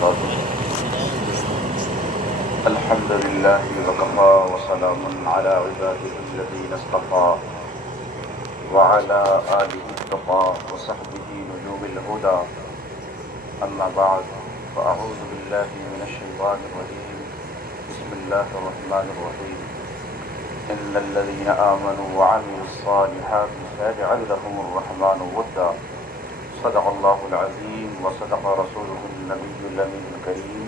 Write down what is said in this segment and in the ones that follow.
وبركاته. الحمد لله وكفى وسلام على عباده الذين اصطفى وعلى آله التقى وصحبه نجوم الهدى. أما بعد فأعوذ بالله من الشيطان الرجيم. بسم الله الرحمن الرحيم. إن الذين آمنوا وعملوا الصالحات سيجعل لهم الرحمن ودا. صدق الله العظيم وصدق رسوله النبي الأمين الكريم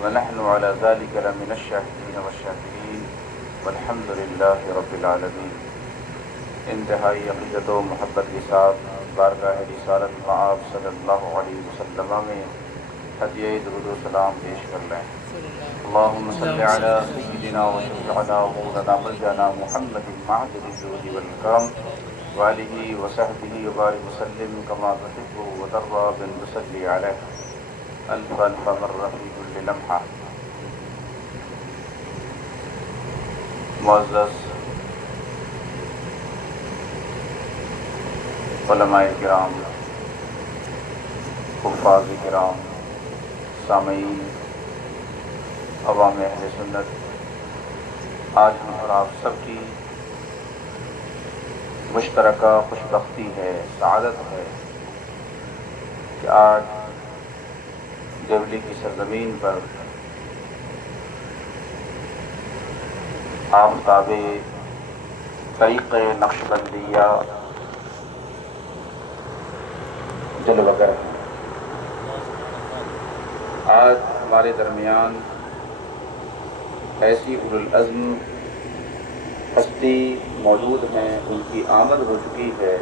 ونحن على ذلك لمن الشاهدين والشاكرين والحمد لله رب العالمین. انتہائی عقیدت و محبت کے ساتھ بارگاہ رسالت مآب صلی اللہ علیہ وسلم میں ہدیہ درود و سلام پیش کر لیں. اللہم صلی علی سیدنا و شفیعنا و مولانا ملجانا محمد معدل الجود والکرم وآلہ وصحبہ وبارک وسلم کما تحب وترضى بن نصلی علیہ الف الف مرہ فی کل لمحہ. معزز علماء کرام، حفاظ کرام، سامعین، عوام اہل سنت، آج ہم اور آپ سب کی مشترکہ خوش بختی ہے، سعادت ہے کہ آج دیولی کی سرزمین پر آفتاب طریق نقشبندیہ جلوہ گر ہیں. آج ہمارے درمیان ایسی اولوالعزم ہستی موجود ہیں، ان کی آمد ہو چکی ہے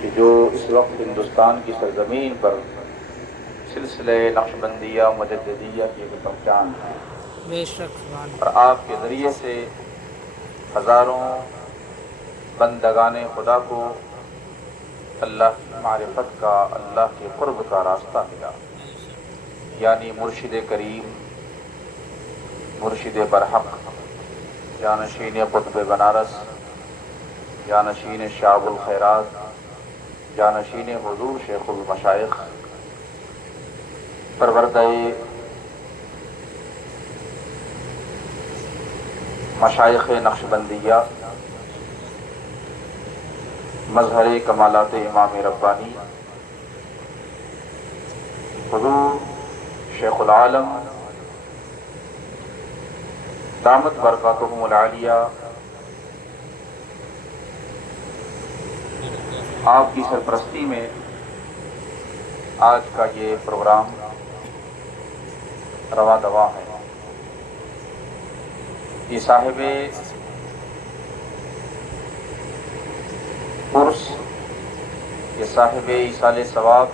کہ جو اس وقت ہندوستان کی سرزمین پر سلسلہ نقشبندیہ مجددیہ کی ایک پہچان ہے، اور آپ کے ذریعے سے ہزاروں بندگان خدا کو اللہ کی معرفت کا، اللہ کے قرب کا راستہ ملا. یعنی مرشد کریم، مرشد برحق، جانشین قطب بنارس، جانشین شعب الخیرات، جانشین حضور شیخ المشائخ، پروردہ مشائخ نقشبندیہ، مظہر کمالات امام ربانی، حضور شیخ العالم دامت برکاتہم العالیہ، آپ کی سرپرستی میں آج کا یہ پروگرام رواں دواں ہے. یہ صاحب عرس، یہ صاحب ایصال ثواب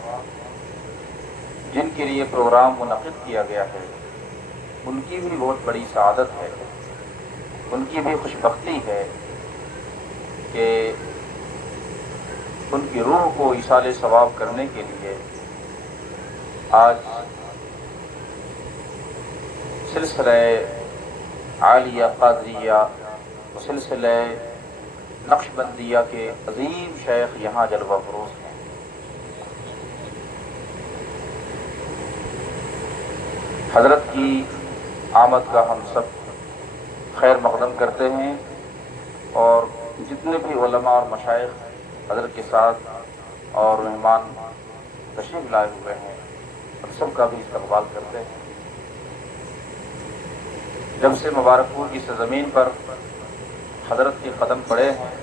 جن کے لیے پروگرام منعقد کیا گیا ہے، ان کی بھی بہت بڑی سعادت ہے، ان کی بھی خوش بختی ہے کہ ان کی روح کو ایصال ثواب کرنے کے لیے آج سلسلہ عالیہ قادریہ و سلسلہ نقشبندیہ کے عظیم شیخ یہاں جلوہ فروز ہیں. حضرت کی آمد کا ہم سب خیر مقدم کرتے ہیں، اور جتنے بھی علماء اور مشائخ حضرت کے ساتھ اور مہمان تشریف لائے ہوئے ہیں، ہم سب کا بھی استقبال کرتے ہیں. جب سے مبارک پور کی سرزمین پر حضرت کے قدم پڑے ہیں،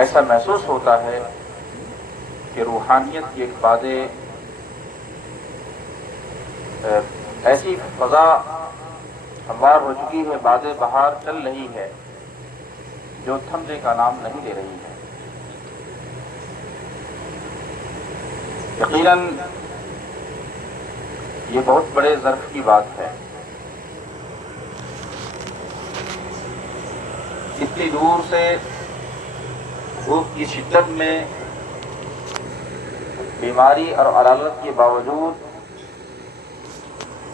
ایسا محسوس ہوتا ہے کہ روحانیت کی ایک باد ایسی فضا ہموار ہو چکی ہے، باد بہار چل رہی ہے جو تھمنے کا نام نہیں لے رہی ہے. یقیناً یہ بہت بڑے ظرف کی بات ہے. اتنی دور سے دھوپ کی شدت میں، بیماری اور علالت کے باوجود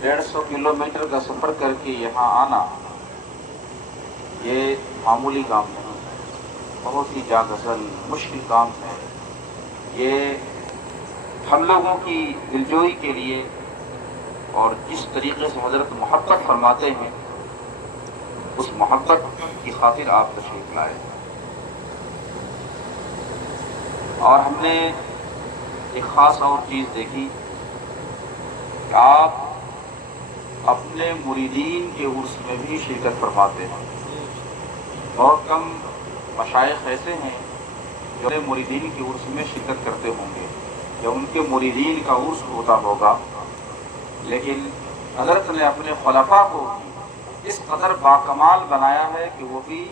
150 کلومیٹر کا سفر کر کے یہاں آنا یہ معمولی کام نہیں ہے، بہت ہی جاگزل مشکل کام ہے. یہ ہم لوگوں کی دلجوئی کے لیے اور جس طریقے سے حضرت محبت فرماتے ہیں اس محبت کی خاطر آپ تشریف لائے، اور ہم نے ایک خاص اور چیز دیکھی کہ آپ اپنے مریدین کے عرس میں بھی شرکت فرماتے ہیں۔ بہت کم مشائخ ایسے ہیں جو اپنے مریدین کے عرس میں شرکت کرتے ہوں گے یا ان کے مریدین کا عرس ہوتا ہوگا، لیکن حضرت نے اپنے خلفاء کو اس قدر باکمال بنایا ہے کہ وہ بھی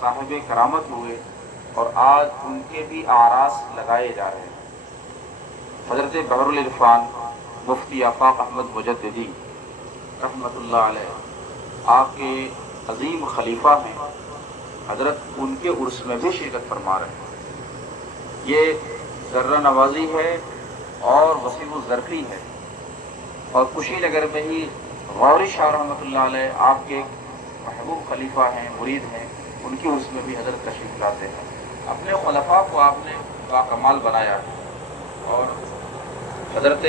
صاحب کرامت ہوئے اور آج ان کے بھی اعراس لگائے جا رہے ہیں۔ حضرت بحر العرفان مفتی آفاق احمد مجددی رحمۃ اللہ علیہ آپ کے عظیم خلیفہ ہیں، حضرت ان کے عرس میں بھی شرکت فرما رہے ہیں۔ یہ ذرہ نوازی ہے اور وسیع الظرفی ہے، اور کشی نگر میں ہی غوری شاہ رحمۃ اللہ علیہ آپ کے محبوب خلیفہ ہیں، مرید ہیں، ان کے عرس میں بھی حضرت تشریف لاتے ہیں۔ اپنے خلفاء کو آپ نے باکمال بنایا ہے، اور حضرت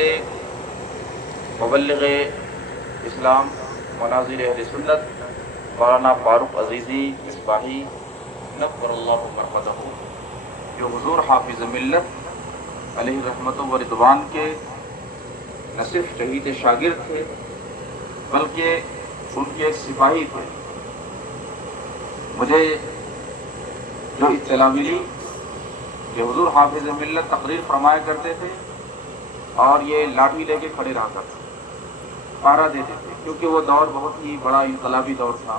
مبلغ اسلام مناظر اہل سنت مولانا فاروق عزیزی مصباحی نور اللہ مرقدہ، جو حضور حافظ ملت علیہ رحمت و رضوان کے نہ صرف شہید شاگرد تھے بلکہ ان کے ایک سپاہی تھے۔ مجھے جو اطلاع ملی کہ حضور حافظ ملت تقریر فرمایا کرتے تھے اور یہ لاٹھی لے کے کھڑے رہا کرتے، پہرا دیتے تھے، کیونکہ وہ دور بہت ہی بڑا انقلابی دور تھا۔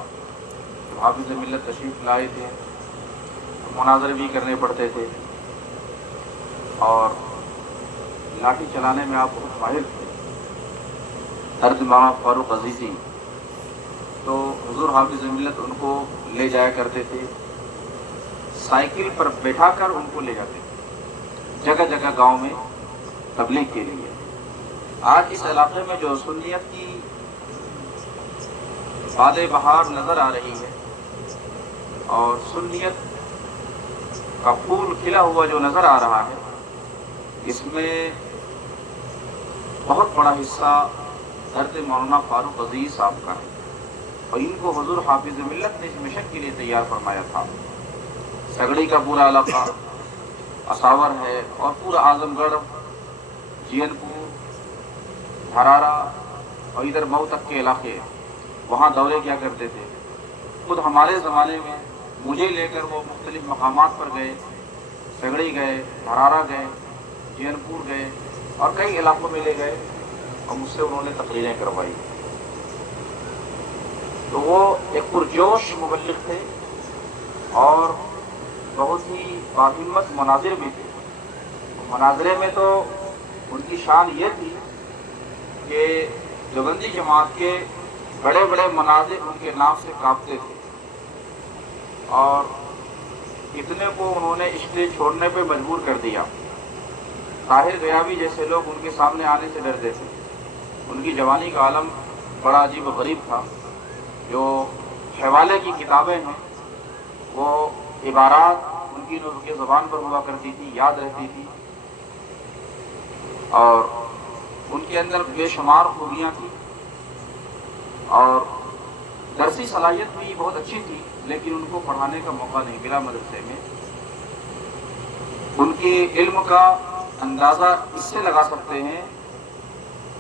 جب حافظ ملت تشریف لائے تھے مناظرے بھی کرنے پڑتے تھے، اور لاٹھی چلانے میں آپ بہت ماہر تھے۔ حضرت مولانا فاروق عزیزی تو حضور حافظ ملت ان کو لے جایا کرتے تھے، سائیکل پر بیٹھا کر ان کو لے جاتے تھے جگہ جگہ گاؤں میں تبلیغ کے لیے۔ آج اس علاقے میں جو سنیت کی باد بہار نظر آ رہی ہے اور سنیت کا پھول کھلا ہوا جو نظر آ رہا ہے، اس میں بہت بڑا حصہ حضرت مولانا فاروق عزیز صاحب کا ہے، اور ان کو حضور حافظ ملت نے اس مشن کے لیے تیار فرمایا تھا۔ سگڑی کا پورا علاقہ، اساور ہے، اور پورا اعظم گڑھ، جین پور، دھرارا اور ادھر مئو تک کے علاقے، وہاں دورے کیا کرتے تھے۔ خود ہمارے زمانے میں مجھے لے کر وہ مختلف مقامات پر گئے، سگڑی گئے، دھرارا گئے، جین پور گئے، اور کئی علاقوں میں لے گئے، اور مجھ سے انہوں نے تقریریں کروائی۔ تو وہ ایک پرجوش مبلغ تھے اور بہت ہی باہمت مناظر بھی تھے۔ مناظرے میں تو ان کی شان یہ تھی کہ دیوبندی جماعت کے بڑے بڑے مناظر ان کے نام سے کانپتے تھے، اور اتنے کو انہوں نے اسٹیج چھوڑنے پہ مجبور کر دیا۔ طاہر غیابی جیسے لوگ ان کے سامنے آنے سے ڈرتے تھے۔ ان کی جوانی کا عالم بڑا عجیب و غریب تھا۔ جو حوالے کی کتابیں ہیں وہ عبارات ان کی زبان پر ہوا کرتی تھی، یاد رہتی تھی، اور ان کے اندر بے شمار خوبیاں تھیں، اور درسی صلاحیت بھی بہت اچھی تھی، لیکن ان کو پڑھانے کا موقع نہیں ملا مدرسے میں۔ ان کے علم کا اندازہ اس سے لگا سکتے ہیں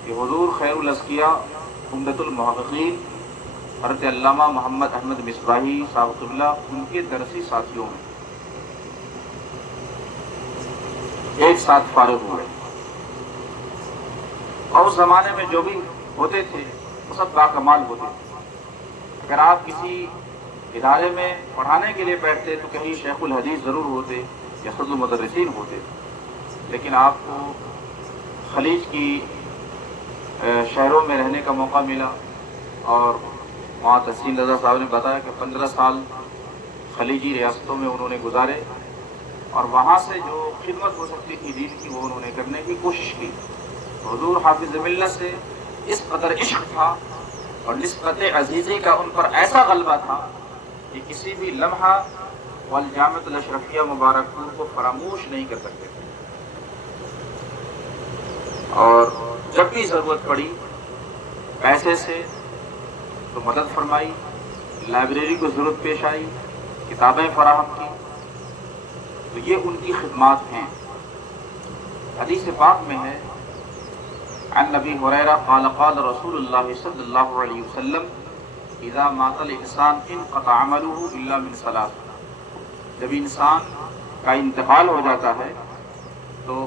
کہ حضور خیر الازکیاء عمدۃ المحققین حضرت علامہ محمد احمد مصباحی صاحب قبلہ ان کے درسی ساتھیوں میں ایک ساتھ فارغ ہوئے، اور اس زمانے میں جو بھی ہوتے تھے وہ سب باکمال ہوتے تھے۔ اگر آپ کسی ادارے میں پڑھانے کے لیے بیٹھتے تو کہیں شیخ الحدیث ضرور ہوتے یا خود المدرسین ہوتے، لیکن آپ کو خلیج کی شہروں میں رہنے کا موقع ملا، اور وہاں تحسین رضا صاحب نے بتایا کہ 15 سال خلیجی ریاستوں میں انہوں نے گزارے، اور وہاں سے جو خدمت ہو سکتی تھی دین کی وہ انہوں نے کرنے کی کوشش کی۔ حضور حافظ ملت سے اس قدر عشق تھا اور نسبت عزیزی کا ان پر ایسا غلبہ تھا کہ کسی بھی لمحہ والجامعۃ الاشرفیہ مبارک کو فراموش نہیں کر سکتے تھے۔ اور جب بھی ضرورت پڑی پیسے سے تو مدد فرمائی، لائبریری کو ضرورت پیش آئی، کتابیں فراہم کی، تو یہ ان کی خدمات ہیں۔ حدیث پاک میں ہے عن نبی ہریرہ قال قال رسول اللہ صلی اللہ علیہ وسلم اذا مات الانسان انقطع عمله الا من ثلاث، جب انسان کا انتقال ہو جاتا ہے تو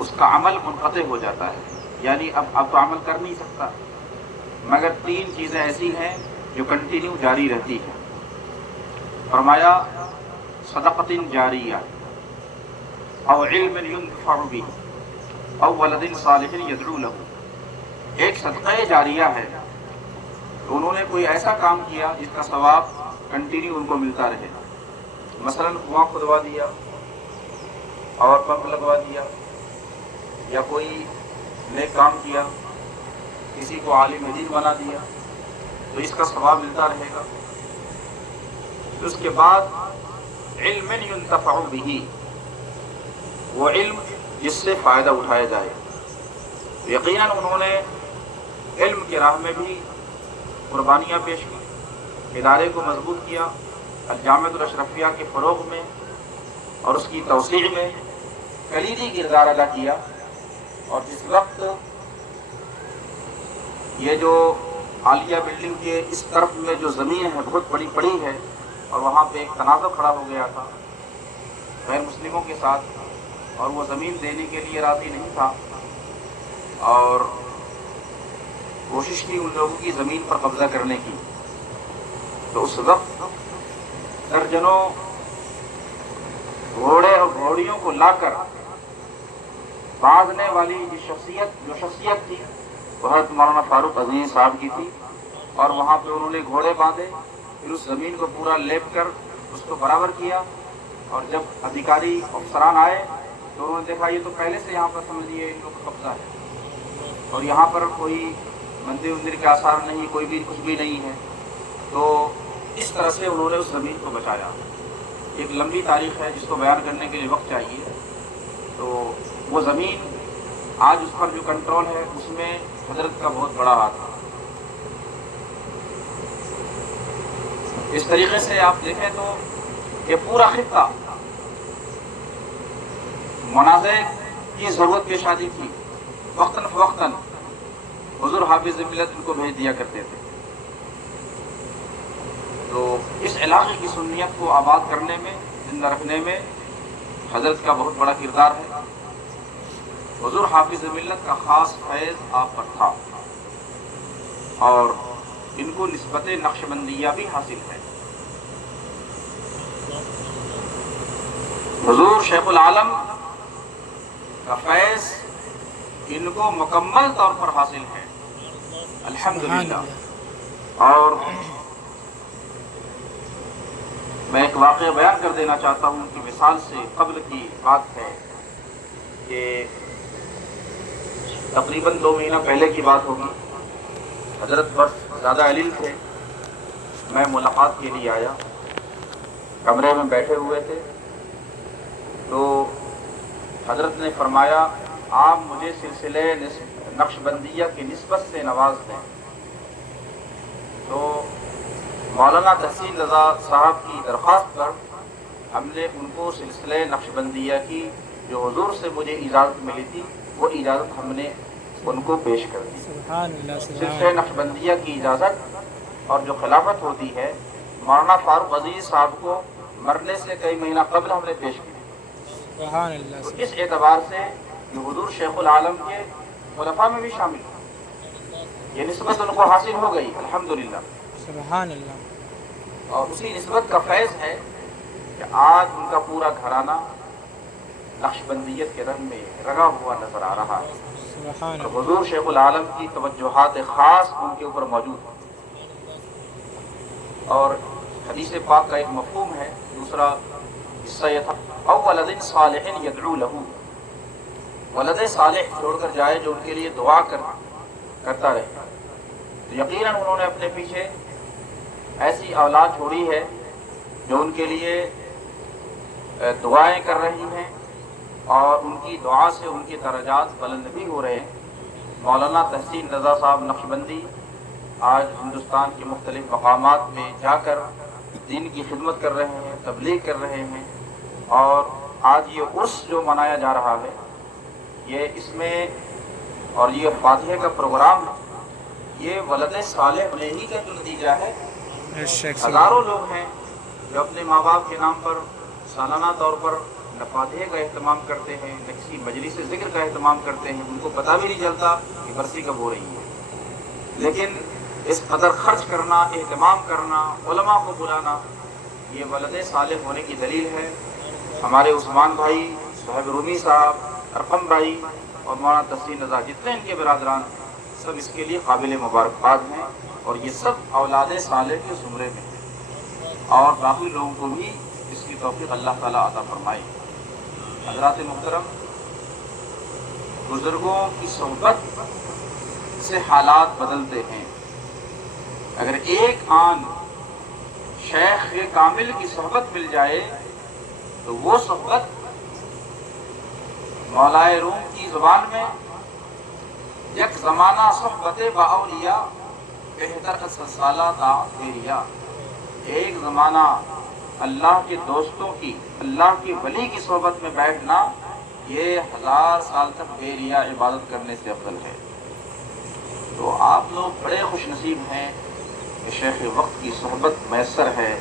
اس کا عمل منقطع ہو جاتا ہے، یعنی اب تو عمل کر نہیں سکتا، مگر تین چیزیں ایسی ہیں جو کنٹینیو جاری رہتی ہیں۔ فرمایا صدقۃ جاریہ او علم ينتفع به او ولد صالح يدعو له، ایک صدقہ جاریہ ہے تو انہوں نے کوئی ایسا کام کیا جس کا ثواب کنٹینیو ان کو ملتا رہے، مثلا کنواں کھدوا دیا اور پمپ لگوا دیا، یا کوئی نیک کام کیا، کسی کو عالم دین بنا دیا، تو اس کا ثواب ملتا رہے گا۔ اس کے بعد علم ينتفع به، وہ علم جس سے فائدہ اٹھایا جائے۔ یقیناً انہوں نے علم کی راہ میں بھی قربانیاں پیش کی، ادارے کو مضبوط کیا، الجامعۃ الاشرفیہ کے فروغ میں اور اس کی توسیع میں کلیدی کردار ادا کیا۔ اور جس وقت یہ جو عالیہ بلڈنگ کے اس طرف میں جو زمین ہے بہت بڑی پڑی ہے، اور وہاں پہ ایک تنازع کھڑا ہو گیا تھا غیر مسلموں کے ساتھ، اور وہ زمین دینے کے لیے راضی نہیں تھا، اور کوشش کی ان لوگوں کی زمین پر قبضہ کرنے کی، تو اس وقت درجنوں گھوڑے اور گھوڑیوں کو لا کر باندھنے والی جو شخصیت تھی وہ حضرت مولانا فاروق عزیز صاحب کی تھی، اور وہاں پہ انہوں نے گھوڑے باندھے، پھر اس زمین کو پورا لیپ کر اس کو برابر کیا، اور جب ادھیکاری افسران آئے تو انہوں نے دیکھا یہ تو پہلے سے یہاں پر سمجھ لیے ان لوگوں کا قبضہ ہے، اور یہاں پر کوئی مندر کے آثار نہیں، کوئی بھی کچھ بھی نہیں ہے، تو اس طرح سے انہوں نے اس زمین کو بچایا۔ ایک لمبی تاریخ ہے جس کو بیان کرنے کے لیے وقت چاہیے، تو وہ زمین آج اس پر جو کنٹرول ہے اس میں حضرت کا بہت بڑا ہاتھ ہے۔ اس طریقے سے آپ دیکھیں تو یہ پورا خطہ منازع کی ضرورت پیش آتی تھی، وقتاً فوقتاً حضور حافظ ملت ان کو بھیج دیا کرتے تھے۔ تو اس علاقے کی سنیت کو آباد کرنے میں، زندہ رکھنے میں حضرت کا بہت بڑا کردار ہے۔ حضور حافظ ملت کا خاص فیض آپ پر تھا، اور ان کو نسبت نقشبندیہ بھی حاصل ہے۔ حضور شیخ العالم کا فیض ان کو مکمل طور پر حاصل ہے، الحمدللہ۔ اور میں ایک واقعہ بیان کر دینا چاہتا ہوں کہ مثال سے قبل کی بات ہے کہ تقریباً 2 مہینہ پہلے کی بات ہوگی، حضرت بس زیادہ علم تھے، میں ملاقات کے لیے آیا، کمرے میں بیٹھے ہوئے تھے، تو حضرت نے فرمایا آپ مجھے سلسلے نقش بندیہ کی نسبت سے نواز دیں۔ تو مولانا تحسین رضا صاحب کی درخواست پر ہم نے ان کو سلسلے نقش بندیہ کی جو حضور سے مجھے اجازت ملی تھی وہ اجازت ہم نے ان کو پیش کر دی۔ سلسلے نقش بندیہ کی اجازت اور جو خلافت ہوتی ہے مولانا فاروق عزیز صاحب کو مرنے سے کئی مہینہ قبل ہم نے پیش کی۔ تو اس اعتبار سے یہ حضور شیخ العالم کے خلفاء میں بھی شامل ہے، یہ نسبت ان کو حاصل ہو گئی الحمدللہ۔ سبحان اللہ۔ اور اسی نسبت کا فیض ہے کہ آج ان کا پورا گھرانہ نقش بندیت کے رنگ میں رنگا ہوا نظر آ رہا ہے، سبحان اور حضور شیخ العالم کی توجہات خاص ان کے اوپر موجود ہیں۔ اور حدیث پاک کا ایک مفہوم ہے، دوسرا حصہ یہ تھا او ولد صالح یدعو له، ولد صالح چھوڑ کر جائے جو ان کے لیے دعا کرتا رہے۔ تو یقیناً انہوں نے اپنے پیچھے ایسی اولاد چھوڑی ہے جو ان کے لیے دعائیں کر رہی ہیں اور ان کی دعا سے ان کے درجات بلند بھی ہو رہے ہیں۔ مولانا تحسین رضا صاحب نقشبندی آج ہندوستان کے مختلف مقامات میں جا کر دین کی خدمت کر رہے ہیں، تبلیغ کر رہے ہیں، اور آج یہ عرس جو منایا جا رہا ہے، یہ اس میں اور یہ فاتحہ کا پروگرام ہے، یہ ولد صالح ہونے ہی کا جو نتیجہ ہے۔ ہزاروں لوگ ہیں جو اپنے ماں باپ کے نام پر سالانہ طور پر نہ فاتحہ کا اہتمام کرتے ہیں، نہ کسی مجلس ذکر کا اہتمام کرتے ہیں، ان کو پتہ بھی نہیں چلتا کہ برسی کب ہو رہی ہے۔ لیکن اس قدر خرچ کرنا، اہتمام کرنا، علماء کو بلانا، یہ ولد صالح ہونے کی دلیل ہے۔ ہمارے عثمان بھائی، صاحب رومی صاحب، ارقم بھائی اور مولانا تحسین رضا، جتنے ان کے برادران ہیں، سب اس کے لیے قابل مبارکباد ہیں، اور یہ سب اولاد صالح کے زمرے میں ہیں، اور باقی لوگوں کو بھی اس کی توفیق اللہ تعالیٰ عطا فرمائے۔ حضرات محترم، بزرگوں کی صحبت سے حالات بدلتے ہیں۔ اگر ایک آن شیخ کامل کی صحبت مل جائے تو وہ صحبت مولائے روم کی زبان میں یک زمانہ صحبت با اولیاء بہتر سالہ تا بیریا، ایک زمانہ اللہ کے دوستوں کی، اللہ کے ولی کی صحبت میں بیٹھنا، یہ 1000 سال تک بیریا عبادت کرنے سے افضل ہے۔ تو آپ لوگ بڑے خوش نصیب ہیں کہ شیخ وقت کی صحبت میسر ہے،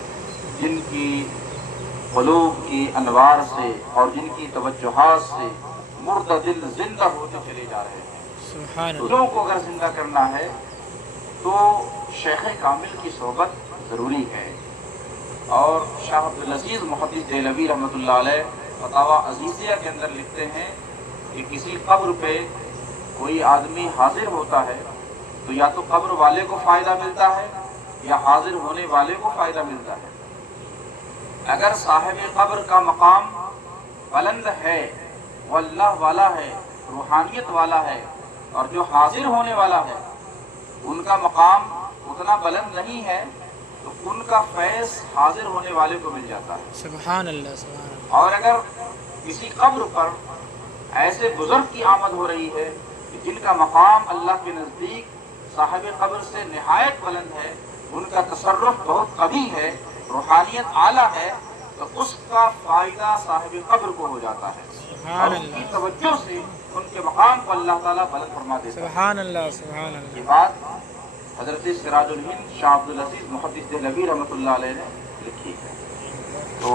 جن کی قلوب کی انوار سے اور جن کی توجہات سے مردہ دل زندہ ہوتے چلے جا رہے ہیں۔ سبحان اللہ۔ دلوں کو اگر زندہ کرنا ہے تو شیخ کامل کی صحبت ضروری ہے۔ اور شاہ عبدالعزیز محدث دہلوی رحمۃ اللہ علیہ فتاویٰ عزیزیہ کے اندر لکھتے ہیں کہ کسی قبر پہ کوئی آدمی حاضر ہوتا ہے تو یا تو قبر والے کو فائدہ ملتا ہے یا حاضر ہونے والے کو فائدہ ملتا ہے۔ اگر صاحب قبر کا مقام بلند ہے، وہ اللہ والا ہے، روحانیت والا ہے، اور جو حاضر ہونے والا ہے ان کا مقام اتنا بلند نہیں ہے، تو ان کا فیض حاضر ہونے والے کو مل جاتا ہے۔ سبحان اللہ، سبحان اللہ۔ اور اگر کسی قبر پر ایسے بزرگ کی آمد ہو رہی ہے کہ جن کا مقام اللہ کے نزدیک صاحب قبر سے نہایت بلند ہے، ان کا تصرف بہت قوی ہے، روحانیت اعلیٰ ہے، تو اس کا فائدہ صاحب قبر کو ہو جاتا ہے، اور ان کی توجہ سے ان کے مقام کو اللہ تعالیٰ بلند فرما دیتا ہے۔ سبحان اللہ، سبحان اللہ۔ یہ بات حضرت سراج الہند شاہ عبدالعزیز محدث دہلوی رحمۃ اللہ علیہ نے لکھی ہے۔ تو